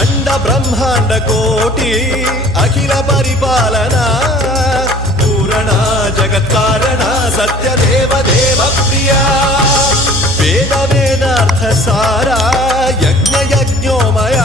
अंड ब्रह्मांड कोटि अखिल परिपालना पूरणा जगत्कारणा सत्यदेव देव प्रिया वेद वेदार्थ सारा यज्ञ यज्ञोमया